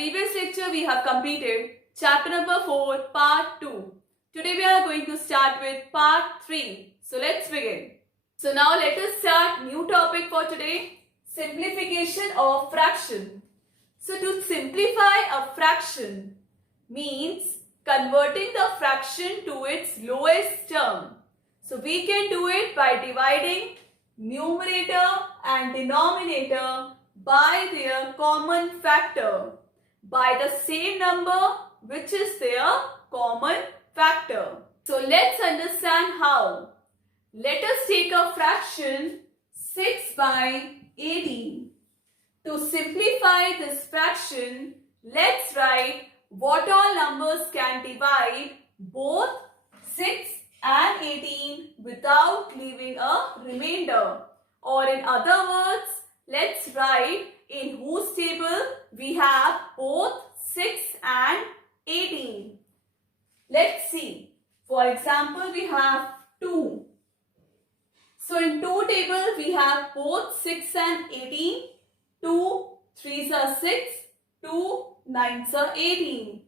previous lecture we have completed chapter number 4 part 2. Today we are going to start with part 3. So let's begin. So now let us start new topic for today, simplification of fraction. So to simplify a fraction means converting the fraction to its lowest term. So we can do it by dividing numerator and denominator by their common factor, by the same number which is their common factor. So let's understand how. Let us take a fraction 6 by 18. To simplify this fraction, let's write what all numbers can divide both 6 and 18 without leaving a remainder. Or in other words, let's write in whose table we have both 6 and 18. Let's see. For example, we have 2. So in 2 table we have both 6 and 18. 2 3s are 6, 2 9s are 18.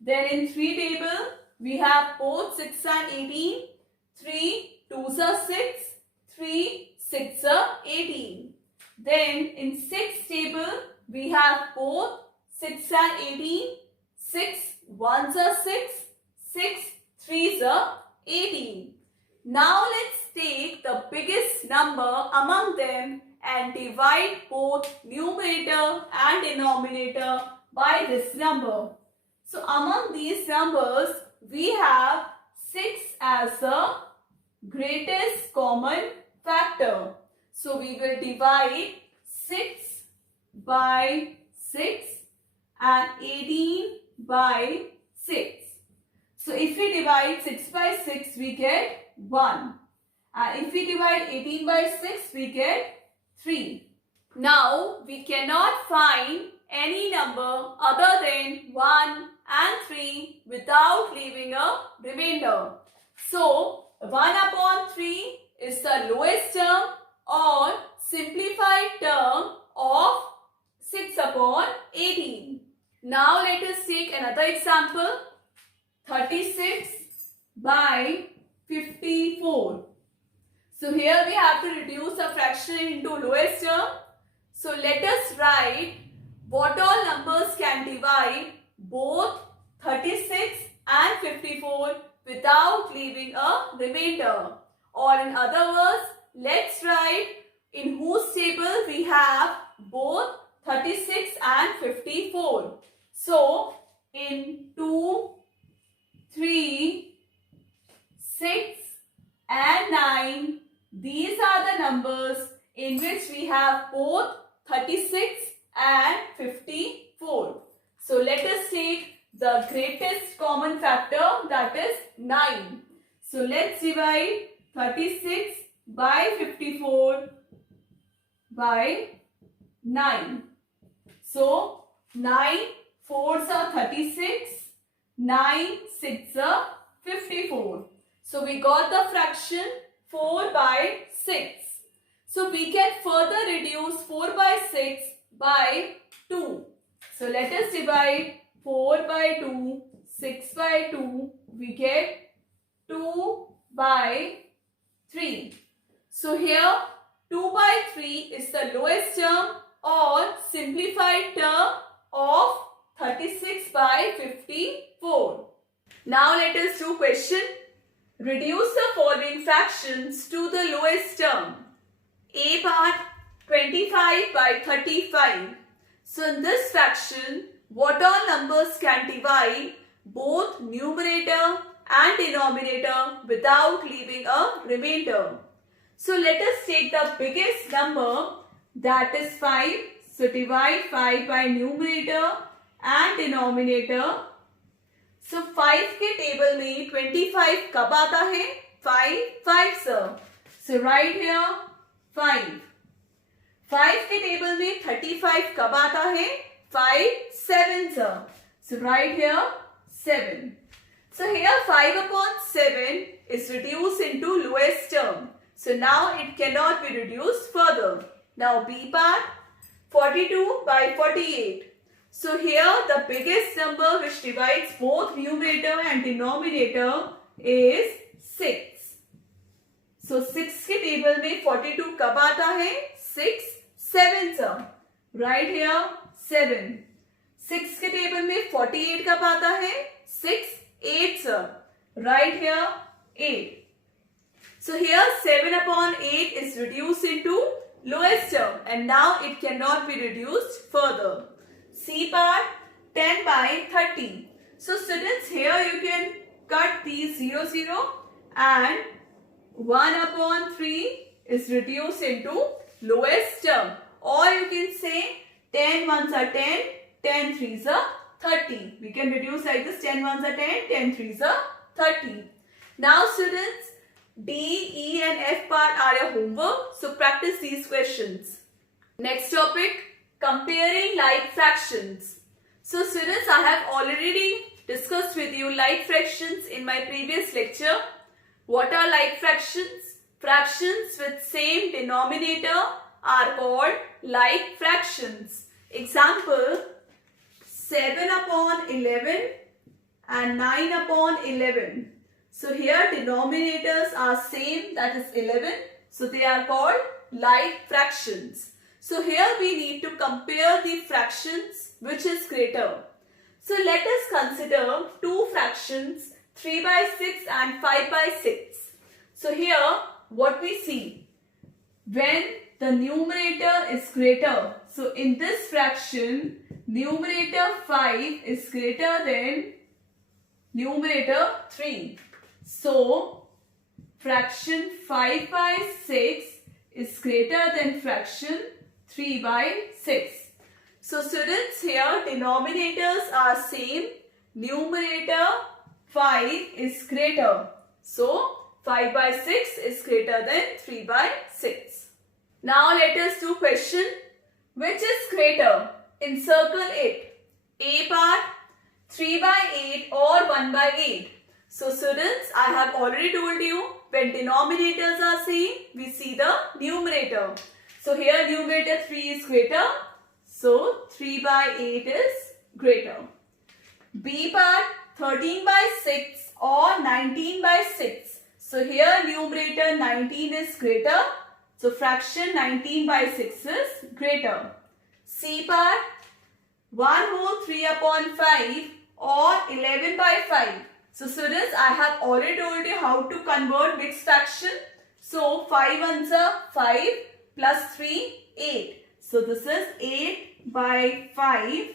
Then in 3 table we have both 6 and 18. 3 2s are 6, 3 6 are 18. Then in 6 table we have both 6 and 18. 6 1s are 6, 6 3s are 18. Now let's take the biggest number among them and divide both numerator and denominator by this number. So among these numbers we have 6 as the greatest common factor. So we will divide 6 by 6 and 18 by 6. So if we divide 6 by 6 we get 1. And if we divide 18 by 6 we get 3. Now we cannot find any number other than 1 and 3 without leaving a remainder. So 1 upon 3 is the lowest term or simplified term of 6 upon 18. Now let us take another example. 36 by 54. So here we have to reduce a fraction into lowest term. So let us write what all numbers can divide both 36 and 54 without leaving a remainder. Or in other words, let's write in whose table we have both 36 and 54. So in 2, 3, 6 and 9, these are the numbers in which we have both 36 and 54. So let us take the greatest common factor, that is 9. So let's divide 36 by 54 by 9. So 9 4s are 36, 9 6 are 54. So we got the fraction 4 by 6. So we can further reduce 4 by 6 by 2. So let us divide 4 by 2, 6 by 2. We get 2 by 3. So here 2 by 3 is the lowest term or simplified term of 36 by 54. Now let us do question. Reduce the following fractions to the lowest term. A part 25 by 35. So in this fraction, what all numbers can divide both numerator and denominator without leaving a remainder? So let us take the biggest number, that is 5. So divide 5 by numerator and denominator. So 5 के table में 25 कब आता है? 5 sir. So write here 5. 5 के table में 35 कब आता है? 5 7 sir. So write here 7. So here 5 upon 7 is reduced into lowest term. So now it cannot be reduced further. Now B part 42 by 48. So here the biggest number which divides both numerator and denominator is 6. So 6 के table में 42 कब आता है? 6 7 right here 7. 6 के table में 48 कब आता है? 6 8 right here 8. So here 7 upon 8 is reduced into lowest term and now it cannot be reduced further. C part 10 by 30. So students, here you can cut these 0 0 and 1 upon 3 is reduced into lowest term, or you can say 10 ones are 10, 10 threes are 30. We can reduce like this: 10 ones are 10, 10 threes are 30. Now students, D, E and F part are your homework, so practice these questions. Next topic, comparing like fractions. So students, I have already discussed with you like fractions in my previous lecture. What are like fractions? Fractions with same denominator are called like fractions. Example, 7 upon 11 and 9 upon 11. So here denominators are same, that is 11. So they are called like fractions. So here we need to compare the fractions which is greater. So let us consider two fractions, 3 by 6 and 5 by 6. So here what we see, when the numerator is greater, so in this fraction numerator 5 is greater than numerator 3. So fraction 5 by 6 is greater than fraction 3 by 6. So students, here denominators are same, numerator 5 is greater. So 5 by 6 is greater than 3 by 6. Now let us do question. Which is greater? Encircle it. A part 3 by 8 or 1 by 8. So students, I have already told you, when denominators are same, we see the numerator. So here numerator 3 is greater. So 3 by 8 is greater. B part 13 by 6 or 19 by 6. So here numerator 19 is greater. So fraction 19 by 6 is greater. C part 1 whole 3 upon 5 or 11 by 5. So students, I have already told you how to convert mixed fraction. So 5 ones are 5 plus 3 8. So this is 8 by 5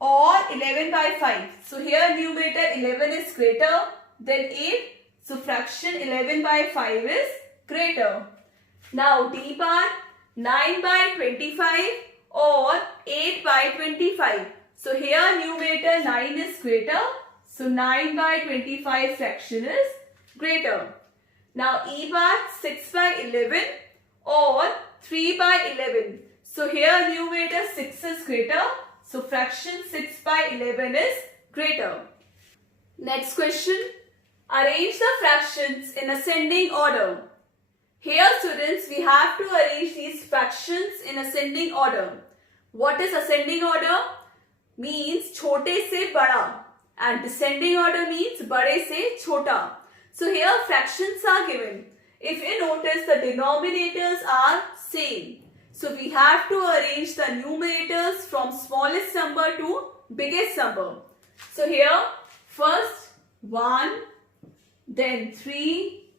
or 11 by 5. So here numerator 11 is greater than 8. So fraction 11 by 5 is greater. Now D part 9 by 25 or 8 by 25. So here numerator 9 is greater. So 9 by 25 fraction is greater. Now E part 6 by 11 or 3 by 11. So here numerator 6 is greater. So fraction 6 by 11 is greater. Next question. Arrange the fractions in ascending order. Here students, we have to arrange these fractions in ascending order. What is ascending order? Means छोटे से बड़ा. And descending order means बड़े से छोटा. So here fractions are given. If you notice, the denominators are same. So we have to arrange the numerators from smallest number to biggest number. So here first 1, then 3,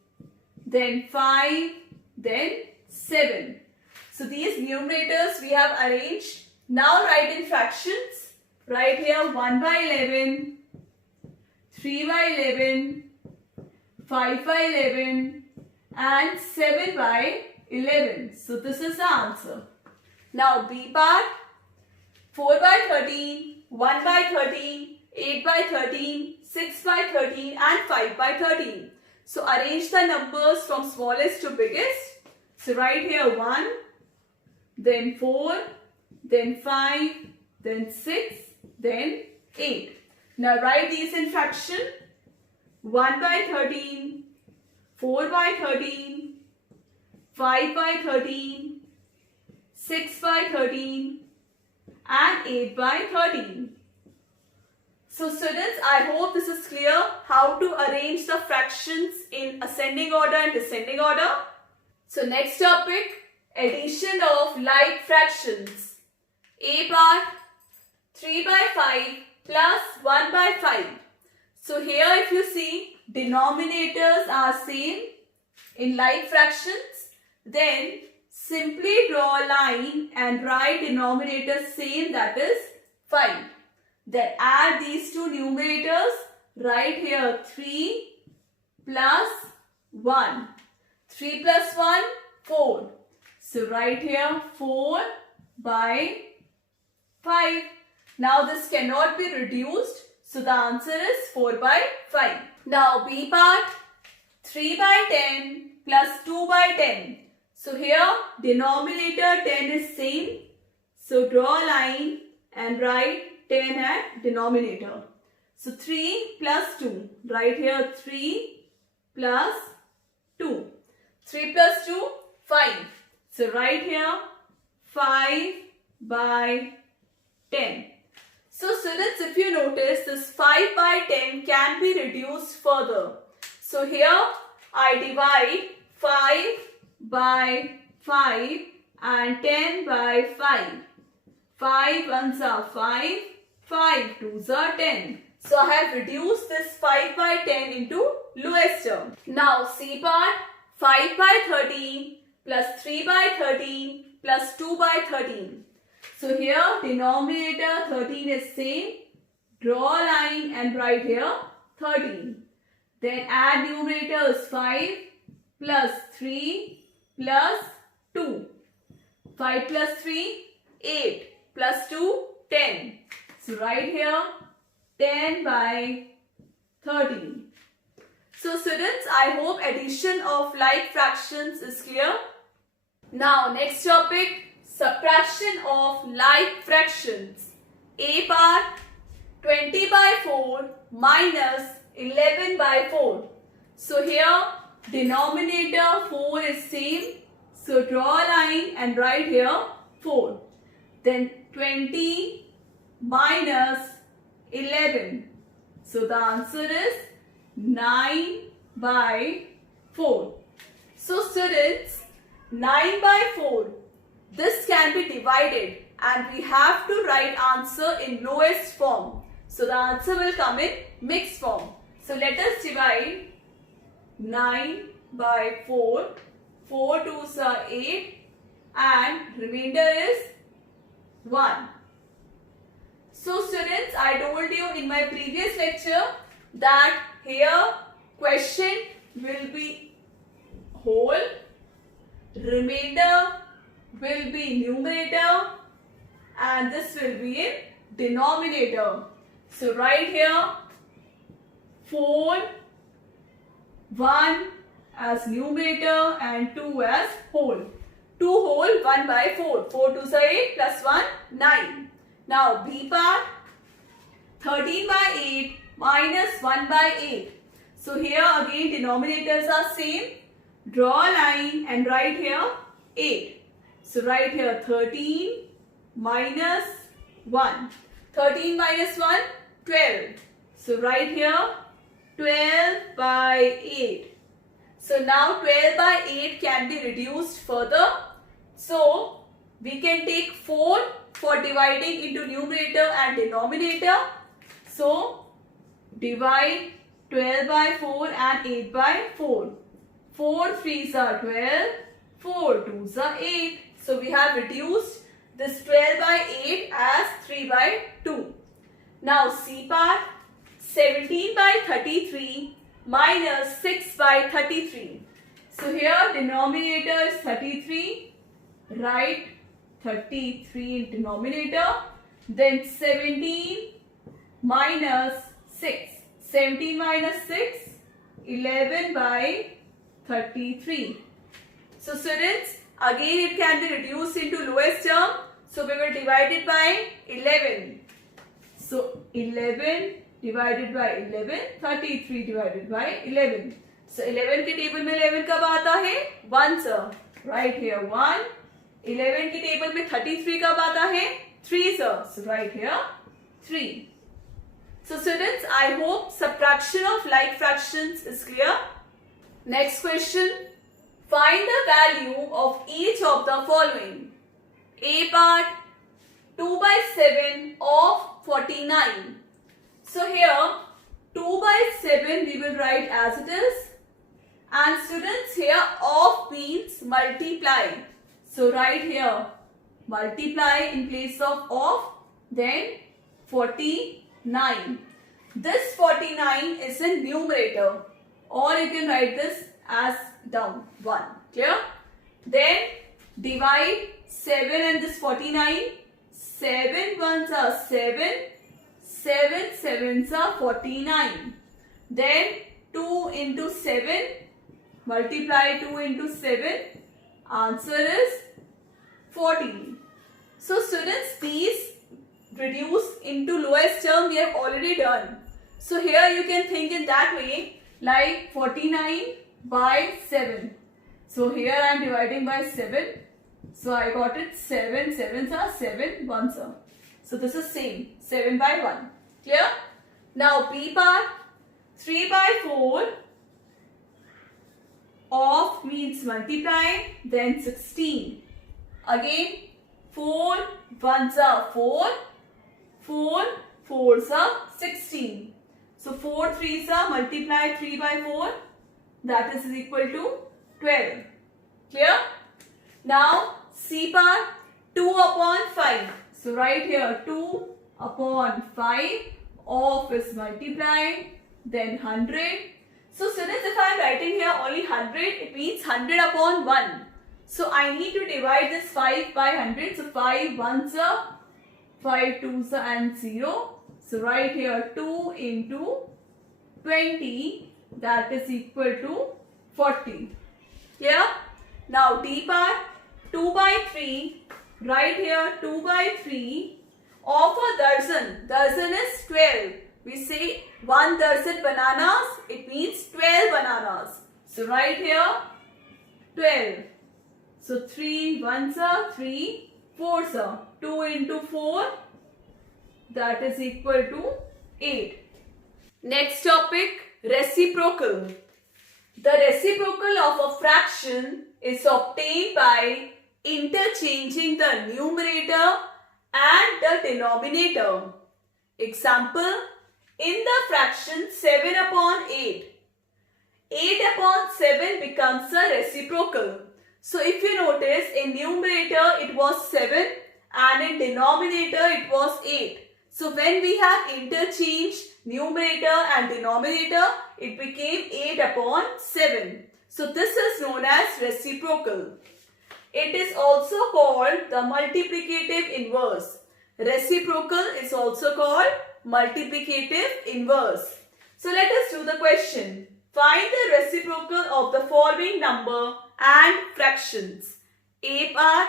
then 5, then 7. So these numerators we have arranged. Now write in fractions. Write here 1 by 11, 3 by 11, 5 by 11 and 7 by 11. So this is the answer. Now B part 4 by 13, 1 by 13, 8 by 13, 6 by 13 and 5 by 13. So arrange the numbers from smallest to biggest. So write here 1, then 4, then 5, then 6, then 8. Now write these in fraction. 1 by 13, 4 by 13, 5 by 13, 6 by 13 and 8 by 13. So students, I hope this is clear how to arrange the fractions in ascending order and descending order. So next topic, addition of like fractions. A part 3 by 5 plus 1 by 5. So here if you see, denominators are same in like fractions, then simply draw a line and write denominator same, that is 5. Then add these two numerators, write here 3 plus 1. 3 plus 1, 4. So write here 4 by 5. Now this cannot be reduced, so the answer is 4 by 5. Now B part, 3 by 10 plus 2 by 10. So here denominator 10 is same. So draw a line and write 10 at denominator. So 3 plus 2. Write here 3 plus 2. 3 plus 2, 5. So write here 5 by 10. So students, if you notice, this 5 by 10 can be reduced further. So here I divide 5 by 5 and 10 by 5. 5 ones are 5, 5 twos are 10. So I have reduced this 5 by 10 into lowest term. Now C part, 5 by 13 plus 3 by 13 plus 2 by 13. So here denominator 13 is same. Draw a line and write here 13. Then add numerators 5 plus 3 plus 2. 5 plus 3, 8 plus 2, 10. So write here 10 by 13. So students, I hope addition of like fractions is clear. Now next topic, subtraction of like fractions. A part 20 by 4 minus 11 by 4. So here denominator 4 is same. So draw a line and write here 4. Then 20 minus 11. So the answer is 9 by 4. So students, 9 by 4. This can be divided and we have to write answer in lowest form. So the answer will come in mixed form. So let us divide 9 by 4. 4 twos are 8 and remainder is 1. So students, I told you in my previous lecture that here question will be whole, remainder will be numerator and this will be in denominator. So write here 4, 1 as numerator and 2 as whole. 2 whole, 1 by 4. 4 2s are 8 plus 1, 9. Now B part, 13 by 8 minus 1 by 8. So here again denominators are same. Draw a line and write here 8. So write here 13 minus 1. 13 minus 1, 12. So write here 12 by 8. So now 12 by 8 can be reduced further. So we can take 4 for dividing into numerator and denominator. So divide 12 by 4 and 8 by 4. 4 3s are 12, 4 2s are 8. So we have reduced this 12 by 8 as 3 by 2. Now C part, 17 by 33 minus 6 by 33. So here denominator is 33. Write 33 in denominator. Then 17 minus 6. 17 minus 6, 11 by 33. So students, again it can be reduced into lowest term. So we will divide it by 11. So 11 divided by 11, 33 divided by 11. So 11 के table में 11 कब आता है? 1 sir. Right here 1. 11 के table में 33 कब आता है? 3s are. So write here 3. So students, I hope subtraction of like fractions is clear. Next question. Find the value of each of the following. A part 2 by 7 of 49. So here 2 by 7 we will write as it is. And students, here of means multiply. So write here multiply in place of, then 49. This 49 is in numerator, or you can write this as down 1. Clear? Then divide 7 and this 49. 7 ones are 7. 7 sevens are 49. Then 2 into 7. Multiply 2 into 7. Answer is 14. So students, these reduced into lowest term we have already done. So here you can think in that way, like 49 by 7. So here I am dividing by 7. So I got it 7 sevens are 7 ones are. So this is same 7 by 1. Clear? Now B part 3 by 4 of means multiply, then 16. Again 4 ones are 4. 4 fours are 16. So 4 threes are multiply 3 by 4. That is equal to 12. Clear? Now C part 2 upon 5. So write here 2 upon 5 of is multiply, then 100. So students, if I am writing here only 100, it means 100 upon 1. So I need to divide this 5 by 100. So 5 ones are, 5 twos are and 0. So write here 2 into 20, that is equal to 40. Clear? Now D part 2 by 3. Write here 2 by 3 of a dozen. Dozen is 12. We say 1 dozen bananas, it means 12 bananas. So write here 12. So 3 ones are 3, 4s are 2 into 4, that is equal to 8. Next topic, reciprocal. The reciprocal of a fraction is obtained by interchanging the numerator and the denominator. Example, in the fraction 7 upon 8, 8 upon 7 becomes a reciprocal. So if you notice, in numerator it was 7 and in denominator it was 8. So when we have interchanged numerator and denominator, it became 8 upon 7. So this is known as reciprocal. It is also called the multiplicative inverse. Reciprocal is also called multiplicative inverse. So let us do the question. Find the reciprocal of the following number and fractions. A part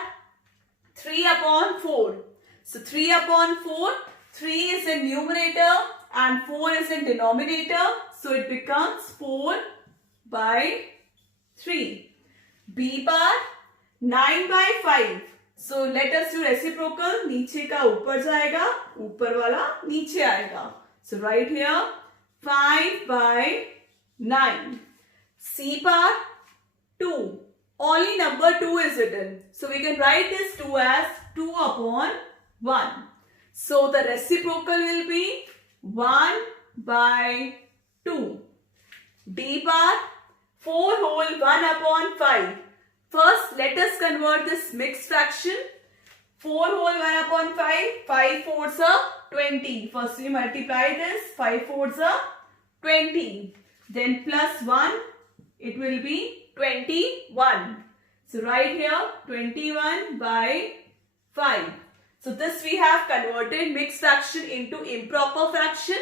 3 upon 4. So 3 upon 4, 3 is in numerator and 4 is in denominator. So it becomes 4 by 3. B part 9 by 5. So let us do reciprocal. नीचे का ऊपर जाएगा, ऊपर वाला नीचे आएगा. So write here 5 by 9. C part 2. Only number 2 is written. So we can write this 2 as 2 upon 1. So the reciprocal will be 1 by 2. D part 4 whole 1 upon 5. First, let us convert this mixed fraction. 4 whole 1 upon 5. 5 fours are 20. First we multiply this. 5 fours are 20. Then plus 1. It will be 21. So write here 21 by 5. So this we have converted mixed fraction into improper fraction.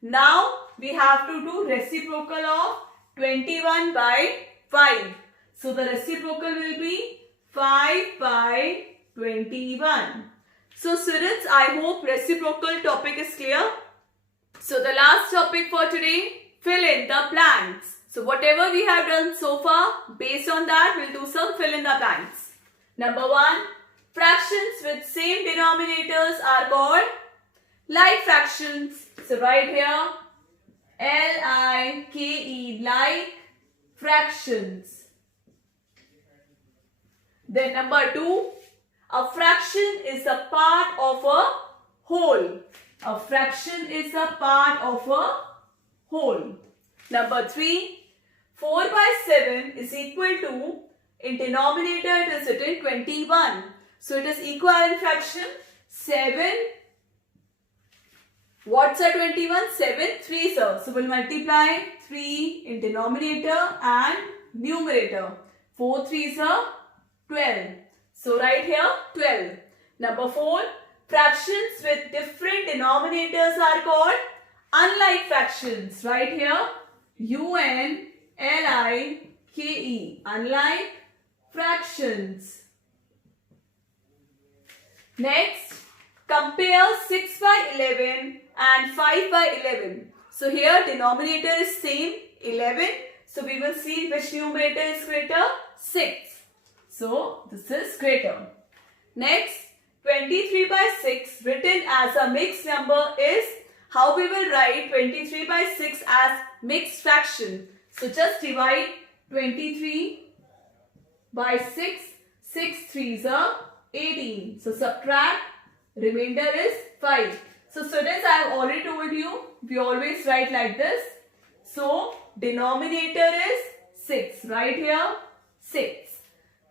Now we have to do reciprocal of 21 by 5. So the reciprocal will be 5 by 21. So students, I hope reciprocal topic is clear. So the last topic for today, fill in the blanks. So whatever we have done so far, based on that, we'll do some fill in the blanks. Number 1, Fractions with same denominators are called like fractions. So write here L-I-K-E, like fractions. Then number 2, a fraction is a part of a whole. A fraction is a part of a whole. Number 3, 4 by 7 is equal to, in denominator it is written 21. So it is equivalent fraction 7. What's a 21? 7 3s are. So we'll multiply 3 in denominator and numerator. 4 3s are 12. So write here 12. Number 4, fractions with different denominators are called unlike fractions. Write here U-N-L-I-K-E, unlike fractions. Next, compare 6 by 11 and 5 by 11. So here denominator is same 11. So we will see which numerator is greater, 6. So this is greater. Next, 23 by 6 written as a mixed number is how we will write 23 by 6 as mixed fraction. So just divide 23 by 6. 6 3s are 18. So subtract, remainder is 5. So students, I have already told you, we always write like this. So denominator is 6. Right here 6.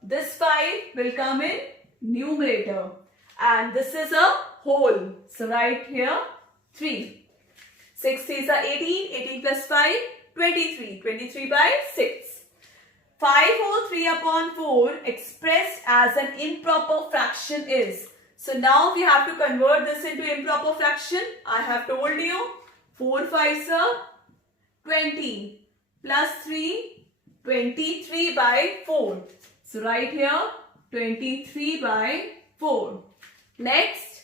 This 5 will come in numerator. And this is a whole. So write here 3. 6 3s are 18. 18 plus 5, 23. 23 by 6. 5 whole 3 upon 4 expressed as an improper fraction is. So now we have to convert this into improper fraction. I have told you 4 5s are 20 plus 3, 23 by 4. So write here 23 by 4. Next,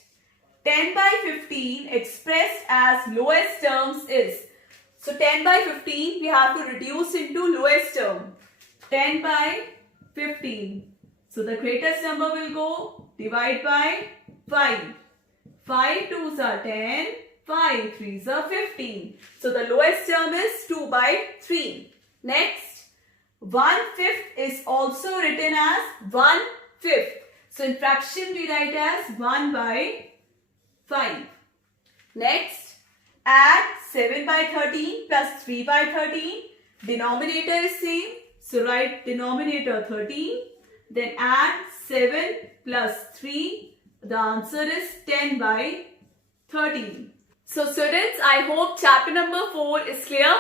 10 by 15 expressed as lowest terms is. So 10 by 15 we have to reduce into lowest term. 10 by 15. So the greatest number will go divide by 5. 5 2s are 10. 5 3s are 15. So the lowest term is 2 by 3. Next, 1/5 is also written as 1/5. So in fraction we write as 1 by 5. Next, add 7 by 13 plus 3 by 13. Denominator is same. So write denominator 13. Then add 7 plus 3. The answer is 10 by 13. So students, I hope chapter number 4 is clear.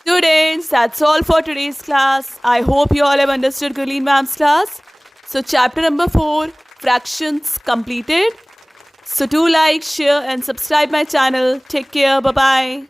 Students, that's all for today's class. I hope you all have understood Gurleen ma'am's class. So chapter number 4, fractions completed. So do like, share and subscribe my channel. Take care. Bye-bye.